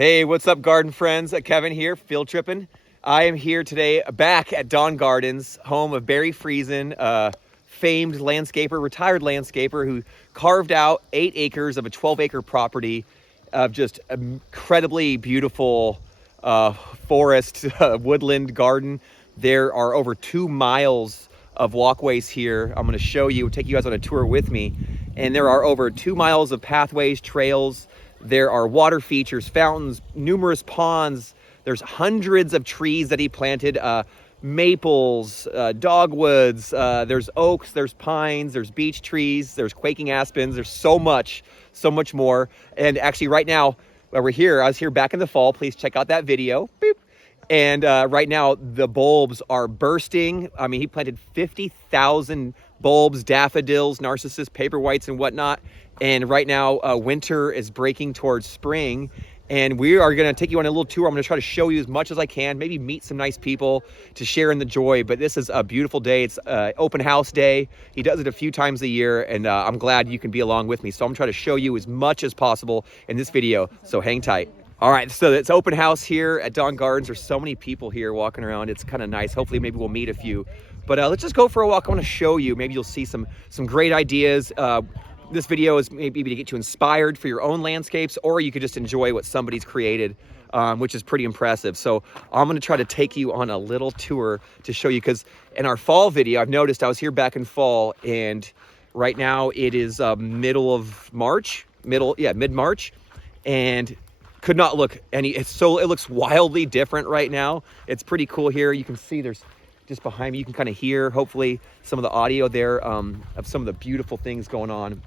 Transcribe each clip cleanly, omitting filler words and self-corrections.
Hey, what's up, garden friends? Kevin here, field tripping. I am here today back at Dawn Gardens, home of Berry Friesen, famed landscaper, retired landscaper who carved out 8 acres of a 12-acre property of just incredibly beautiful forest, woodland garden. There are over 2 miles of walkways here. I'm going to show you, take you guys on a tour with me. And there are over 2 miles of pathways, trails. There are water features, fountains, numerous ponds. There's hundreds of trees that he planted, maples, dogwoods, there's oaks, there's pines, there's beech trees, there's quaking aspens. There's so much more. And actually right now, while we're here, I was here back in the fall. Please check out that video. Beep. And right now the bulbs are bursting. I mean, he planted 50,000 bulbs, daffodills, narcissus, paperwhites, and whatnot. And right now, winter is breaking towards spring. And we are gonna take you on a little tour. I'm gonna try to show you as much as I can, maybe meet some nice people to share in the joy. But this is a beautiful day. It's open house day. He does it a few times a year, and I'm glad you can be along with me. So I'm gonna try to show you as much as possible in this video, so hang tight. All right, so it's open house here at Dawn Gardens. There's so many people here walking around. It's kind of nice. Hopefully maybe we'll meet a few. But let's just go for a walk. I want to show you. Maybe you'll see some great ideas. This video is maybe to get you inspired for your own landscapes, or you could just enjoy what somebody's created, which is pretty impressive. So I'm going to try to take you on a little tour to show you, because in our fall video, I've noticed I was here back in fall, and right now it is middle of March, mid-March, and could not look any, it looks wildly different right now. It's pretty cool here. You can see there's just behind me, you can kind of hear hopefully some of the audio there of some of the beautiful things going on.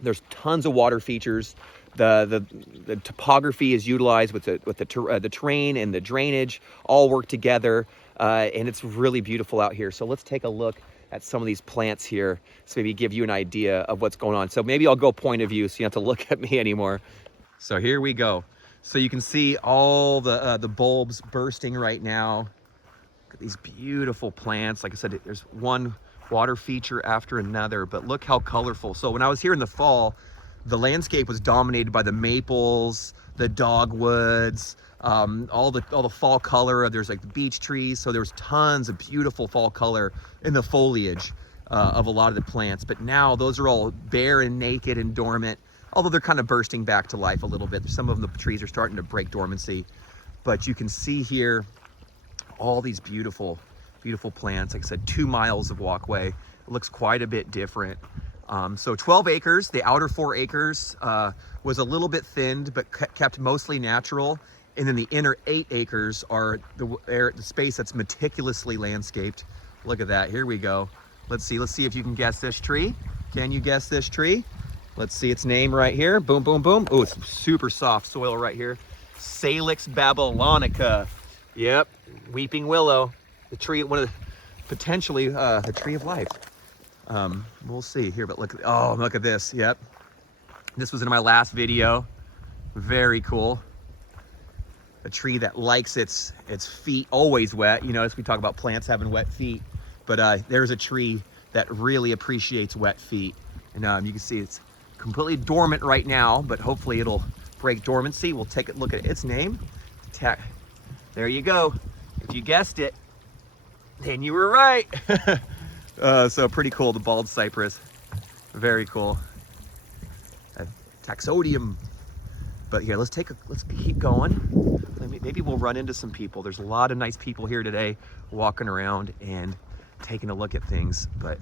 There's tons of water features. The topography is utilized with the terrain and the drainage all work together, and it's really beautiful out here. So let's take a look at some of these plants here, so maybe give you an idea of what's going on. So maybe I'll go point of view so you don't have to look at me anymore. So here we go. So you can see all the bulbs bursting right now. Look at these beautiful plants. Like I said, there's one water feature after another, but look how colorful. So when I was here in the fall, the landscape was dominated by the maples, the dogwoods, all the fall color. There's like the beech trees. So there's tons of beautiful fall color in the foliage of a lot of the plants. But now those are all bare and naked and dormant, although they're kind of bursting back to life a little bit. Some of them, the trees are starting to break dormancy. But you can see here all these beautiful plants. Like I said, 2 miles of walkway. It looks quite a bit different. So 12 acres, the outer 4 acres was a little bit thinned, but kept mostly natural. And then the inner 8 acres are the space that's meticulously landscaped. Look at that, here we go. Let's see if you can guess this tree. Can you guess this tree? Let's see its name right here. Boom, boom, boom. Oh, it's super soft soil right here. Salix babylonica. Yep, weeping willow. The tree, one of the, potentially the tree of life. We'll see here, but look at this. Yep, this was in my last video. Very cool. A tree that likes its feet always wet. You know, as we talk about plants having wet feet, but there's a tree that really appreciates wet feet. And you can see it's completely dormant right now, but hopefully it'll break dormancy. We'll take a look at its name. There you go. If you guessed it, then you were right. So pretty cool, the bald cypress. Very cool. Taxodium. But here, let's keep going. Maybe we'll run into some people. There's a lot of nice people here today walking around and taking a look at things, but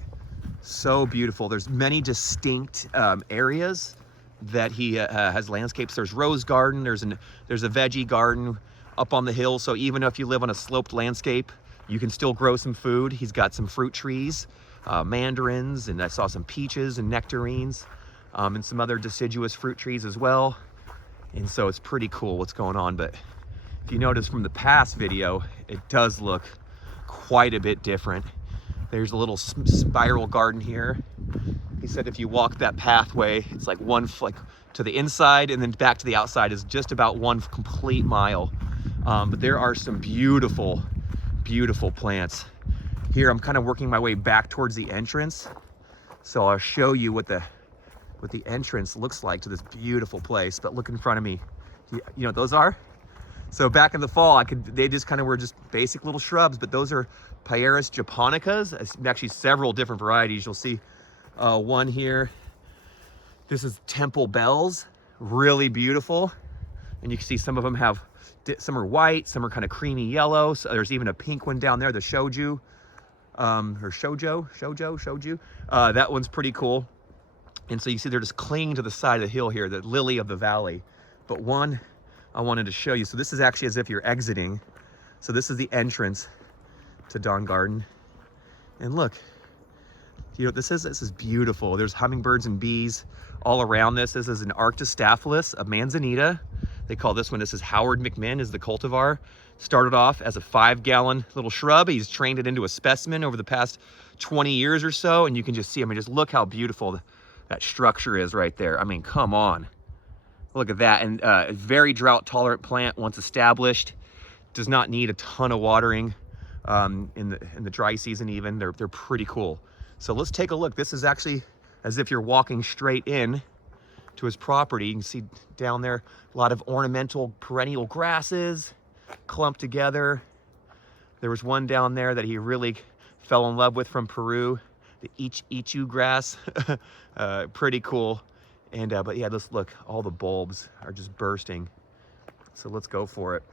so beautiful. There's many distinct areas that he has landscapes. There's rose garden, there's a veggie garden up on the hill. So even if you live on a sloped landscape, you can still grow some food. He's got some fruit trees, mandarins, and I saw some peaches and nectarines, and some other deciduous fruit trees as well. And so it's pretty cool what's going on. But if you notice from the past video, it does look quite a bit different. There's a little spiral garden here. He said if you walk that pathway, it's like to the inside and then back to the outside is just about 1 complete mile. But there are some beautiful plants. Here I'm kind of working my way back towards the entrance. So I'll show you what the entrance looks like to this beautiful place. But look in front of me. You know what those are? So back in the fall, they just kind of were just basic little shrubs, but those are Pieris japonicas. It's actually several different varieties. You'll see one here. This is temple bells, really beautiful. And you can see some of them some are white, some are kind of creamy yellow. So there's even a pink one down there, the shoju, or shoju. That one's pretty cool. And so you see they're just clinging to the side of the hill here, the lily of the valley. But one I wanted to show you. So this is actually as if you're exiting. So this is the entrance to Dawn Garden. And look, you know what this is? This is beautiful. There's hummingbirds and bees all around this. This is an Arctostaphylos, a manzanita. They call this one, this is Howard McMinn is the cultivar. Started off as a 5-gallon little shrub. He's trained it into a specimen over the past 20 years or so. And you can just see, I mean, just look how beautiful that structure is right there. I mean, come on. Look at that. And a very drought tolerant plant once established. Does not need a ton of watering in the dry season even. They're pretty cool. So let's take a look. This is actually as if you're walking straight in to his property. You can see down there a lot of ornamental perennial grasses clumped together. There was one down there that he really fell in love with from Peru, the ichu grass. Pretty cool. And but yeah, let's look, all the bulbs are just bursting. So let's go for it.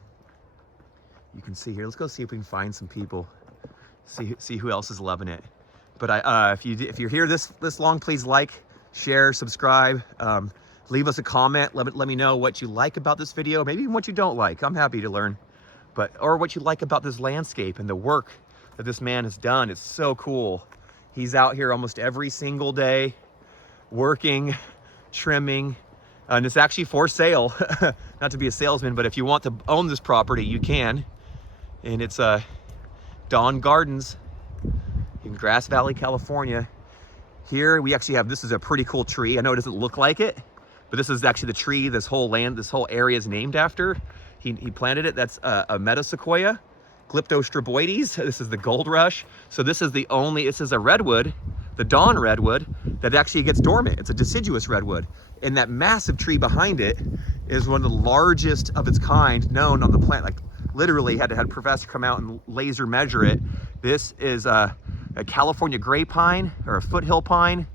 You can see here, let's go see if we can find some people, see who else is loving it. But if you're here this long, please like, share, subscribe, leave us a comment. Let me know what you like about this video, maybe even what you don't like. I'm happy to learn. Or what you like about this landscape and the work that this man has done. It's so cool. He's out here almost every single day, working, trimming, and it's actually for sale. Not to be a salesman, but if you want to own this property, you can. And it's Dawn Gardens in Grass Valley, California. Here we actually have, this is a pretty cool tree. I know it doesn't look like it, but this is actually the tree this whole area is named after. He planted it. That's a metasequoia, Glyptostroboides. This is the gold rush. So this is a redwood, the Dawn redwood, that actually gets dormant. It's a deciduous redwood. And that massive tree behind it is one of the largest of its kind known on the planet. Like literally had a professor come out and laser measure it. This is a California gray pine, or a foothill pine,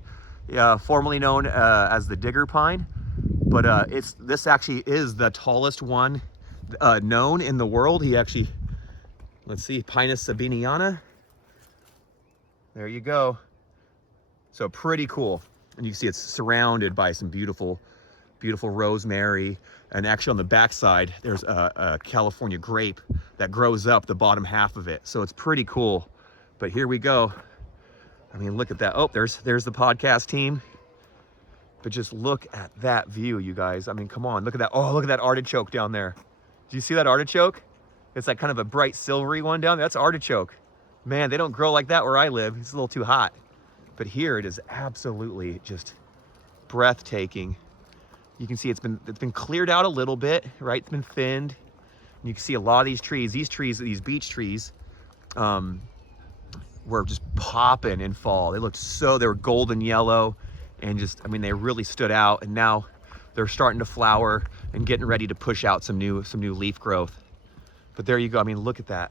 formerly known as the digger pine. But this actually is the tallest one known in the world. He actually, let's see, Pinus sabiniana. There you go. So pretty cool. And you can see it's surrounded by some beautiful rosemary. And actually on the backside, there's a California grape that grows up the bottom half of it. So it's pretty cool. But here we go. I mean, look at that. Oh, there's the podcast team. But just look at that view, you guys. I mean, come on, look at that. Oh, look at that artichoke down there. Do you see that artichoke? It's like kind of a bright silvery one down there. That's artichoke. Man, they don't grow like that where I live. It's a little too hot. But here it is absolutely just breathtaking. You can see it's been cleared out a little bit, right? It's been thinned. And you can see a lot of these beech trees, were just popping in fall. They were golden yellow, and just, I mean, they really stood out. And now they're starting to flower and getting ready to push out some new leaf growth. But there you go. I mean, look at that.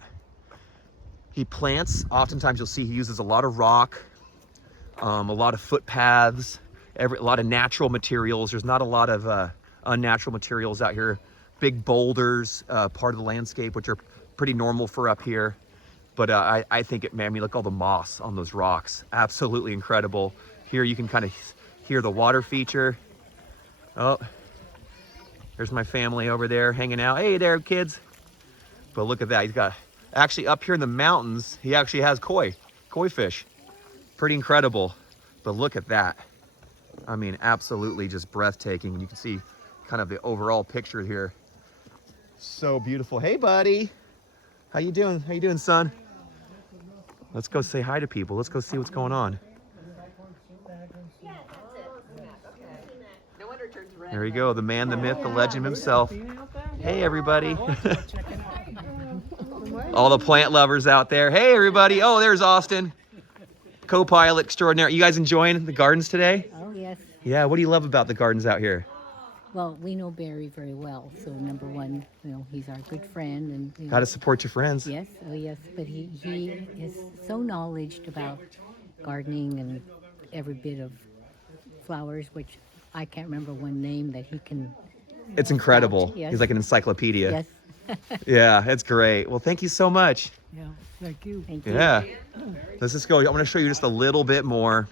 He plants, oftentimes you'll see he uses a lot of rock, a lot of footpaths, a lot of natural materials. There's not a lot of unnatural materials out here. Big boulders, part of the landscape, which are pretty normal for up here. But I think man, I mean, look all the moss on those rocks. Absolutely incredible. Here you can kind of hear the water feature. Oh, there's my family over there hanging out. Hey there, kids. But look at that. He's got, actually up here in the mountains, he actually has koi fish. Pretty incredible. But look at that. I mean, absolutely just breathtaking. And you can see kind of the overall picture here. So beautiful. Hey, buddy. How you doing? How you doing, son? Let's go say hi to people. Let's go see what's going on. There you go, the man, the myth, the legend himself. Hey, everybody. All the plant lovers out there. Hey, everybody. Oh, there's Austin. Co-pilot extraordinary. You guys enjoying the gardens today? Oh, yes. Yeah, what do you love about the gardens out here? Well, we know Barry very well. So number one, he's our good friend, and Got to support your friends. yes, oh yes. But he is so knowledgeable about gardening and every bit of flowers, which I can't remember one name that he can. It's incredible. Yes. He's like an encyclopedia. Yes. Yeah, it's great. Well, thank you so much. Yeah. Thank you. Thank you. Yeah. Let's just go. I want to show you just a little bit more.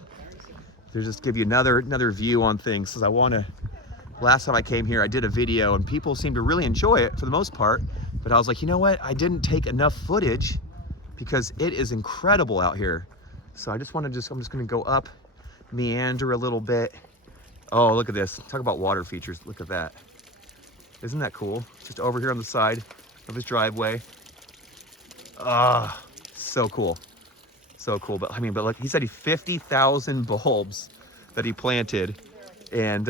To just give you another view on things. Because I want to. Last time I came here, I did a video, and people seemed to really enjoy it for the most part. But I was like, you know what? I didn't take enough footage because it is incredible out here. So I just want to I'm just going to go up, meander a little bit. Oh, look at this. Talk about water features. Look at that. Isn't that cool? Just over here on the side of his driveway. Ah, so cool. So cool. But I mean, but look, he said he 50,000 bulbs that he planted. And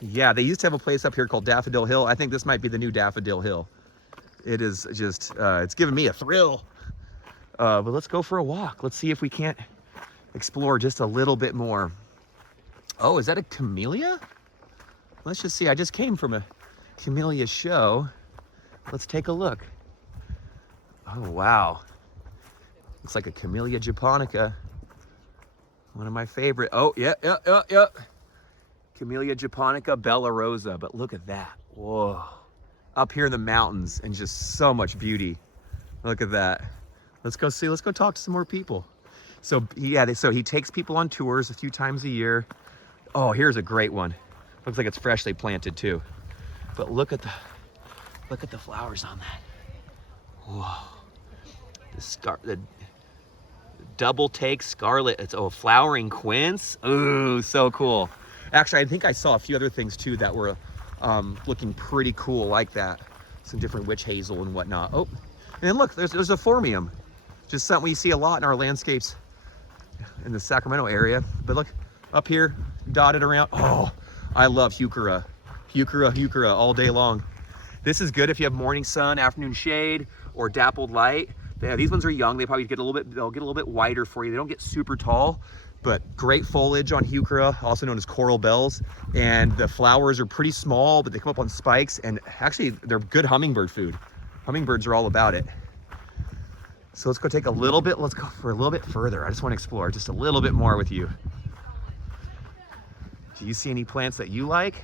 yeah, they used to have a place up here called Daffodill Hill. I think this might be the new Daffodill Hill. It is just, it's giving me a thrill. But let's go for a walk. Let's see if we can't explore just a little bit more. Oh, is that a camellia? Let's just see. I just came from a camellia show. Let's take a look. Oh, wow. Looks like a Camellia japonica. One of my favorite. Oh, yeah. Camellia japonica Bella Rosa. But look at that. Whoa. Up here in the mountains and just so much beauty. Look at that. Let's go see. Let's go talk to some more people. So, yeah, so he takes people on tours a few times a year. Oh, here's a great one. Looks like it's freshly planted too. But look at the flowers on that. Whoa. The double take scarlet. It's flowering quince. Ooh, so cool. Actually, I think I saw a few other things too that were looking pretty cool like that. Some different witch hazel and whatnot. Oh, and then look, there's a phormium. Just something we see a lot in our landscapes in the Sacramento area. But look, up here, dotted around. Oh, I love heuchera. Heuchera all day long. This is good if you have morning sun, afternoon shade, or dappled light. These ones are young. They'll get a little bit wider for you. They don't get super tall, but great foliage on heuchera, also known as coral bells. And the flowers are pretty small, but they come up on spikes. And actually, they're good hummingbird food. Hummingbirds are all about it. So let's go take a little bit. Let's go for a little bit further. I just want to explore just a little bit more with you. Do you see any plants that you like?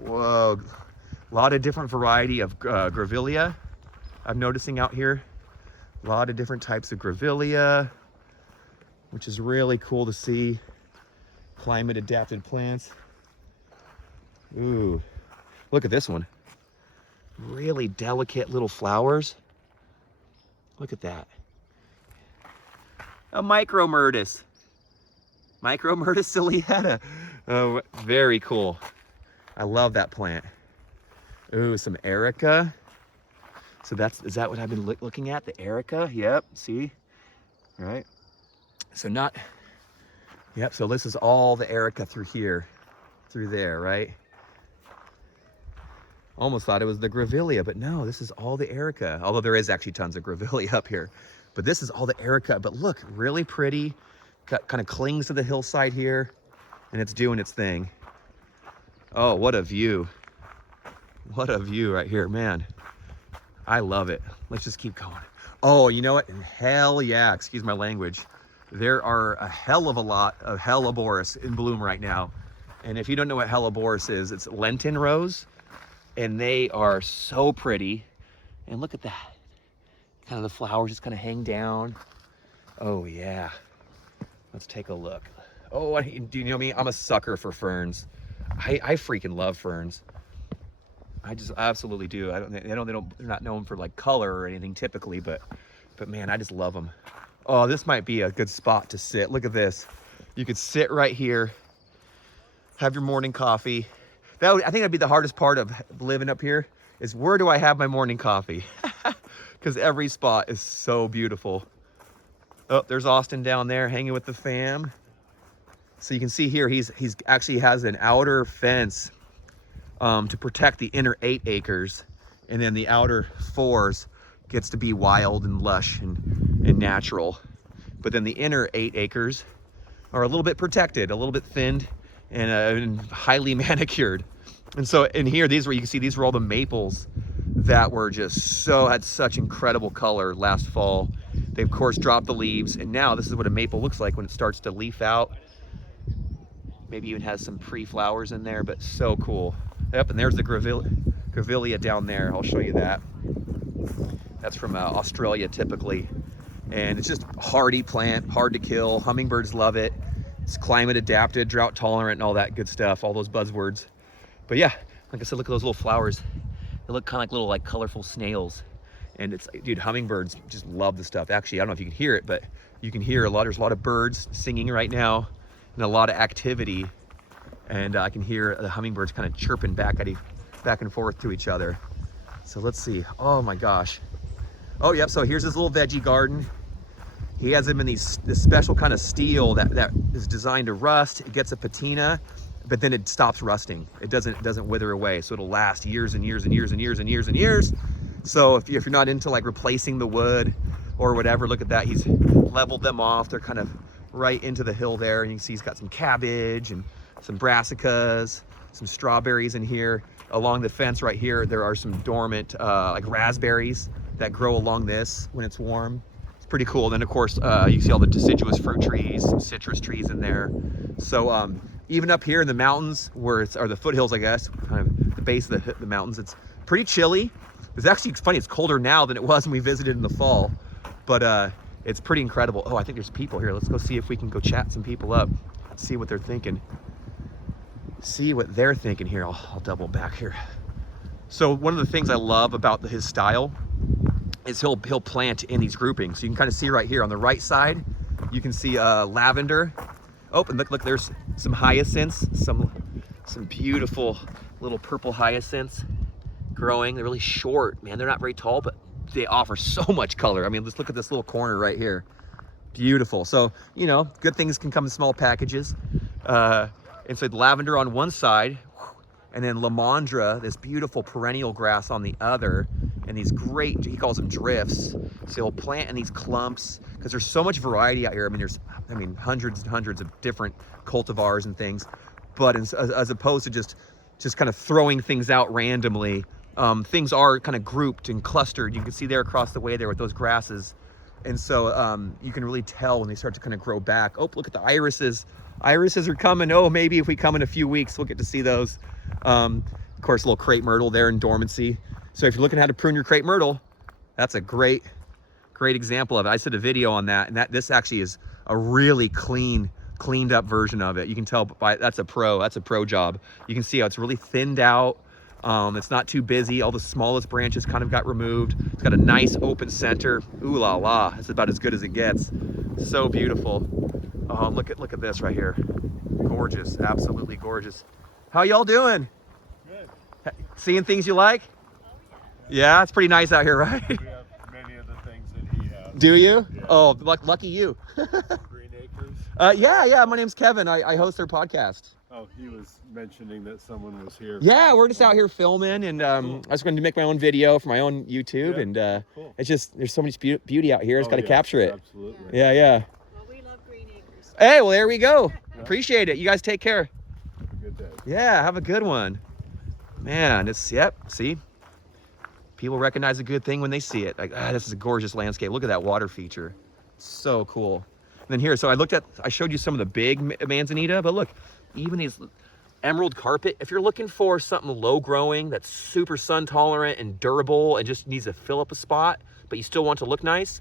Whoa, a lot of different variety of grevillea. I'm noticing out here, a lot of different types of grevillea, which is really cool to see. Climate adapted plants. Ooh, look at this one. Really delicate little flowers. Look at that. A micromyrtus. Micromyrtus ciliata. Oh, very cool. I love that plant. Ooh, some erica. So is that what I've been looking at? The erica, yep, see? All right. So yep, so this is all the erica through here, through there, right? Almost thought it was the grevillea, but no, this is all the erica. Although there is actually tons of grevillea up here. But this is all the erica. But look, really pretty. Kind of clings to the hillside here, and it's doing its thing. Oh, what a view. What a view right here, man. I love it. Let's just keep going. Oh, you know what? And hell yeah, excuse my language. There are a hell of a lot of hellebores in bloom right now. And if you don't know what hellebores is, it's Lenten rose. And they are so pretty. And look at that. Kind of the flowers just kind of hang down. Oh yeah. Let's take a look. Oh, do you know me? I'm a sucker for ferns. I freaking love ferns. I just absolutely do. They're not known for like color or anything typically, but man, I just love them. Oh, this might be a good spot to sit. Look at this. You could sit right here, have your morning coffee. I think that'd be the hardest part of living up here is where do I have my morning coffee? Because every spot is so beautiful. Oh, there's Austin down there hanging with the fam. So you can see here, he's actually has an outer fence to protect the inner 8 acres. And then the outer 4s gets to be wild and lush and natural. But then the inner 8 acres are a little bit protected, a little bit thinned. and highly manicured. And so in here, these were, you can see these were all the maples that were just had such incredible color last fall. They of course dropped the leaves, and now this is what a maple looks like when it starts to leaf out. Maybe even has some pre-flowers in there, but so cool. Yep, and there's the grevillea down there. I'll show you that. That's from Australia typically. And it's just a hardy plant, hard to kill. Hummingbirds love it. It's climate adapted, drought tolerant, and all that good stuff, all those buzzwords. But yeah, like I said, look at those little flowers. They look kind of like little colorful snails. And it's, dude, hummingbirds just love the stuff. Actually, I don't know if you can hear it, but you can hear there's a lot of birds singing right now and a lot of activity. And I can hear the hummingbirds kind of chirping back and forth to each other. So let's see. Oh my gosh. Oh, yep. So here's his little veggie garden. He has them in this special kind of steel that is designed to rust. It gets a patina, but then it stops rusting. It doesn't wither away. So it'll last years and years and years and years and years and years. So if you're not into replacing the wood or whatever, look at that. He's leveled them off. They're kind of right into the hill there. And you can see he's got some cabbage and some brassicas, some strawberries in here. Along the fence right here, there are some dormant raspberries that grow along this when it's warm. It's pretty cool. Then of course, you see all the deciduous fruit trees, some citrus trees in there. So even up here in the mountains, or the foothills, I guess, kind of the base of the mountains, it's pretty chilly. It's actually funny, it's colder now than it was when we visited in the fall, but it's pretty incredible. Oh, I think there's people here. Let's go see if we can go chat some people up, see what they're thinking. See what they're thinking here. I'll double back here. So one of the things I love about his style is he'll plant in these groupings. So you can kind of see right here on the right side, you can see lavender. Oh, and look, there's some hyacinths, some beautiful little purple hyacinths growing. They're really short, man. They're not very tall, but they offer so much color. I mean, let's look at this little corner right here. Beautiful. So, you know, good things can come in small packages. And so lavender on one side, and then lamandra, this beautiful perennial grass on the other, and these great, he calls them drifts. So he'll plant in these clumps because there's so much variety out here. There's hundreds and hundreds of different cultivars and things, but as opposed to just kind of throwing things out randomly, things are kind of grouped and clustered. You can see there across the way there with those grasses. And so you can really tell when they start to kind of grow back. Oh, look at the irises. Irises are coming. Oh, maybe if we come in a few weeks, we'll get to see those. Of course, a little crepe myrtle there in dormancy. So if you're looking at how to prune your crepe myrtle, that's a great example of it. I did a video on that, and this actually is a really cleaned up version of it. You can tell by, that's a pro job. You can see how it's really thinned out. It's not too busy. All the smallest branches kind of got removed. It's got a nice open center. Ooh la la, it's about as good as it gets. So beautiful. Look at this right here. Gorgeous, absolutely gorgeous. How y'all doing? Good. Seeing things you like? Yeah, it's pretty nice out here, right? We have many of the things that he has. Do you? Yeah. Oh, lucky you. Green Acres? Yeah, my name's Kevin. I host their podcast. Oh, he was mentioning that someone was here. Yeah, we're just out here filming, and Cool. I was going to make my own video for my own YouTube, Yeah, and cool. it's just, there's so much beauty out here. I just got to yeah, capture it. Absolutely. Yeah. Well, we love Green Acres. Hey, well, there we go. Appreciate it. You guys take care. Have a good day. Yeah, have a good one. Man, see? People recognize a good thing when they see it. Like, this is a gorgeous landscape. Look at that water feature. So cool. And then here, so I showed you some of the big manzanita, but look, even these emerald carpet, if you're looking for something low growing that's super sun tolerant and durable and just needs to fill up a spot, but you still want to look nice,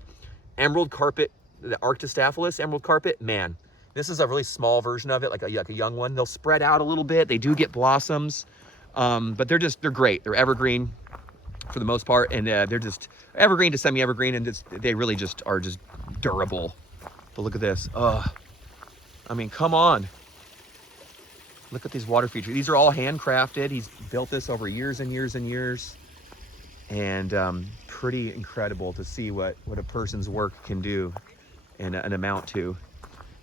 emerald carpet, the Arctostaphylos emerald carpet, man, this is a really small version of it, like a young one. They'll spread out a little bit. They do get blossoms, but they're great. They're evergreen for the most part, and they're just evergreen to semi-evergreen, and they really just are just durable. But look at this. I mean, come on. Look at these water features. These are all handcrafted. He's built this over years and years and years. And pretty incredible to see what a person's work can do and amount to.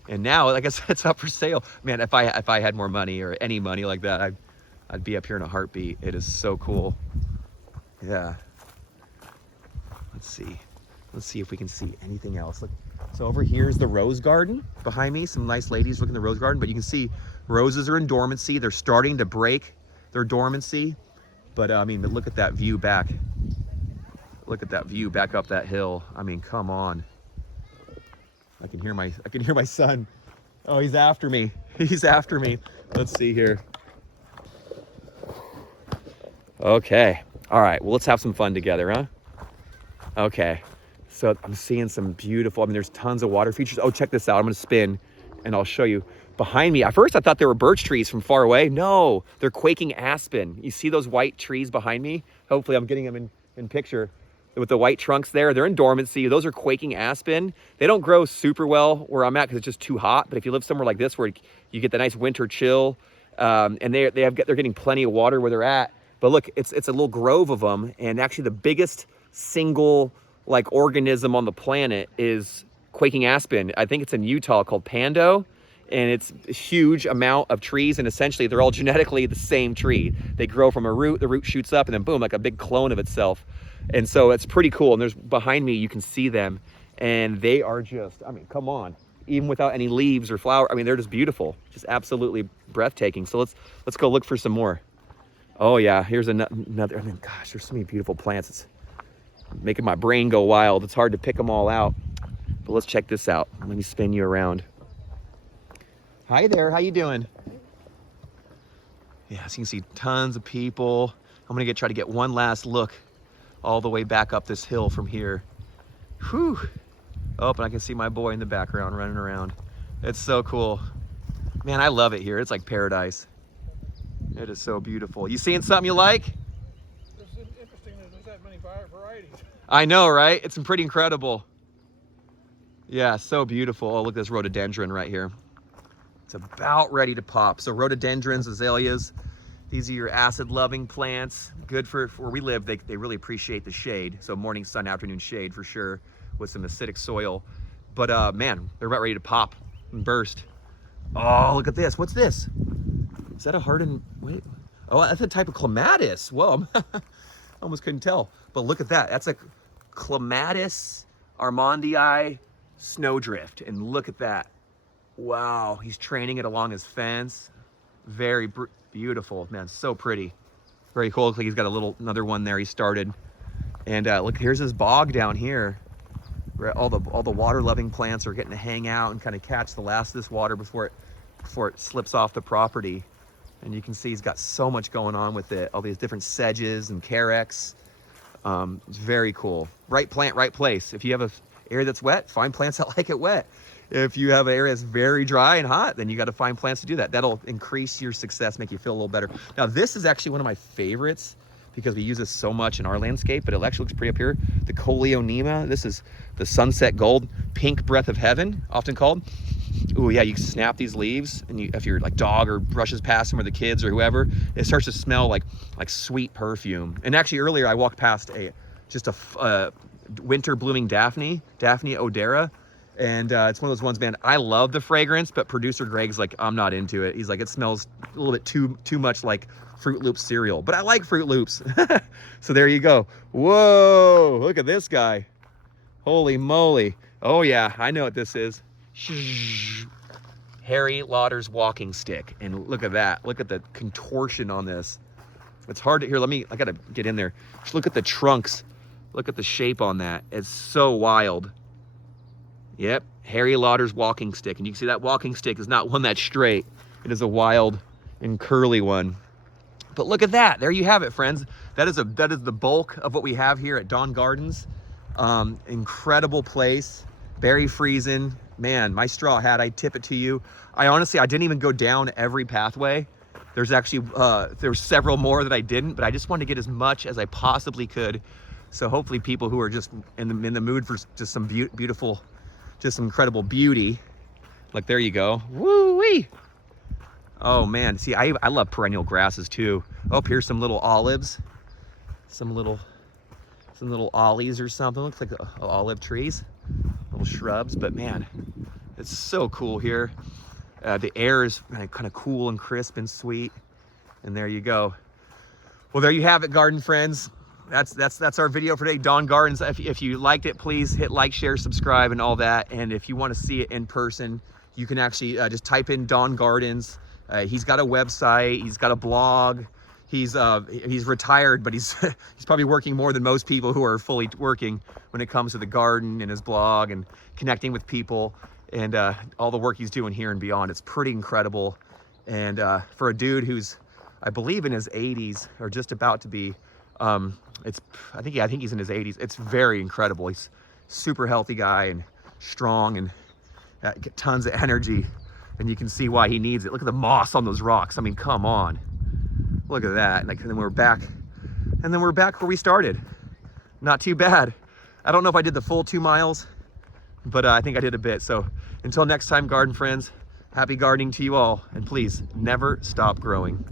And now, like I said, it's up for sale. Man, if I had more money or any money like that, I'd be up here in a heartbeat. It is so cool. Yeah. Let's see if we can see anything else. Look. So over here's the rose garden behind me. Some nice ladies looking at the rose garden, but you can see roses are in dormancy. They're starting to break their dormancy. But I mean, look at that view back. Look at that view back up that hill. I mean, come on. I can hear my son. Oh, he's after me. He's after me. Let's see here. Okay. All right. Well, let's have some fun together, huh? Okay. So I'm seeing some beautiful, I mean, there's tons of water features. Oh, check this out. I'm going to spin and I'll show you. Behind me, at first I thought they were birch trees from far away. No, they're quaking aspen. You see those white trees behind me? Hopefully I'm getting them in picture. With the white trunks there, they're in dormancy. Those are quaking aspen. They don't grow super well where I'm at because it's just too hot. But if you live somewhere like this where you get the nice winter chill, and they're getting plenty of water where they're at. But look, it's a little grove of them, and actually the biggest single like organism on the planet is quaking aspen. I think it's in Utah called Pando, and it's a huge amount of trees, and essentially they're all genetically the same tree. They grow from a root, the root shoots up, and then boom, like a big clone of itself. And so it's pretty cool. And there's behind me, you can see them, and they are just, I mean, come on, even without any leaves or flower. I mean, they're just beautiful, just absolutely breathtaking. So let's go look for some more. Oh yeah, here's another, I mean, gosh, there's so many beautiful plants. It's making my brain go wild. It's hard to pick them all out, but let's check this out. Let me spin you around. Hi there, how you doing? Yeah, so you can see tons of people. I'm gonna try to get one last look all the way back up this hill from here. Whew. Oh, and I can see my boy in the background running around. It's so cool. Man, I love it here. It's like paradise. It is so beautiful. You seeing something you like? It's interesting that there's that many varieties. I know, right? It's pretty incredible. Yeah, so beautiful. Oh, look at this rhododendron right here. It's about ready to pop. So rhododendrons, azaleas, these are your acid-loving plants. Good for where we live. They really appreciate the shade. So morning sun, afternoon shade for sure, with some acidic soil. But man, they're about ready to pop and burst. Oh, look at this. What's this? Is that a hardened, wait. Oh, that's a type of clematis. Whoa, almost couldn't tell. But look at that. That's a clematis armandii snowdrift. And look at that. Wow, he's training it along his fence. Very beautiful, man, so pretty. Very cool. Looks like he's got another one there he started. And look, here's his bog down here, where all the water-loving plants are getting to hang out and kind of catch the last of this water before it slips off the property. And you can see he's got so much going on with it. All these different sedges and carex. It's very cool. Right plant, right place. If you have an area that's wet, find plants that like it wet. If you have an area that's very dry and hot, then you got to find plants to do that. That'll increase your success, make you feel a little better. Now, this is actually one of my favorites because we use this so much in our landscape, but it actually looks pretty up here. The coleonema. This is the sunset gold, pink breath of heaven, often called. Ooh, yeah, you snap these leaves, and if your like dog or brushes past them or the kids or whoever, it starts to smell like sweet perfume. And actually, earlier I walked past just a winter blooming Daphne odera. And it's one of those ones, man, I love the fragrance, but producer Greg's like, I'm not into it. He's like, it smells a little bit too much like Fruit Loops cereal, but I like Fruit Loops. So there you go. Whoa, look at this guy. Holy moly. Oh yeah, I know what this is. Harry Lauder's walking stick. And look at that. Look at the contortion on this. It's hard to hear. I gotta get in there. Just look at the trunks. Look at the shape on that. It's so wild. Yep, Harry Lauder's walking stick. And you can see that walking stick is not one that's straight. It is a wild and curly one. But look at that. There you have it, friends. That is the bulk of what we have here at Dawn Gardens. Incredible place. Berry Friesen. Man, my straw hat, I tip it to you. I didn't even go down every pathway. There's actually, there's several more that I didn't, but I just wanted to get as much as I possibly could. So hopefully people who are just in the mood for just some beautiful, just some incredible beauty. Like, there you go. Woo-wee. Oh man, see, I love perennial grasses too. Oh, here's some little olives. Some little ollies or something. Looks like olive trees, little shrubs, but man, it's so cool here. The air is kind of cool and crisp and sweet. And there you go. Well, there you have it, garden friends. that's our video for today. Dawn Gardens. If you liked it, please hit like, share, subscribe, and all that. And if you want to see it in person, you can actually just type in Dawn Gardens. He's got a website. He's got a blog. He's retired, but he's he's probably working more than most people who are fully working when it comes to the garden and his blog and connecting with people and all the work he's doing here and beyond. It's pretty incredible. And for a dude who's, I believe, in his 80s or just about to be, I think he's in his 80s. It's very incredible. He's a super healthy guy and strong and tons of energy. And you can see why he needs it. Look at the moss on those rocks. I mean, come on. Look at that. And then we're back. And then we're back where we started. Not too bad. I don't know if I did the full 2 miles, but I think I did a bit. So until next time, garden friends, happy gardening to you all. And please never stop growing.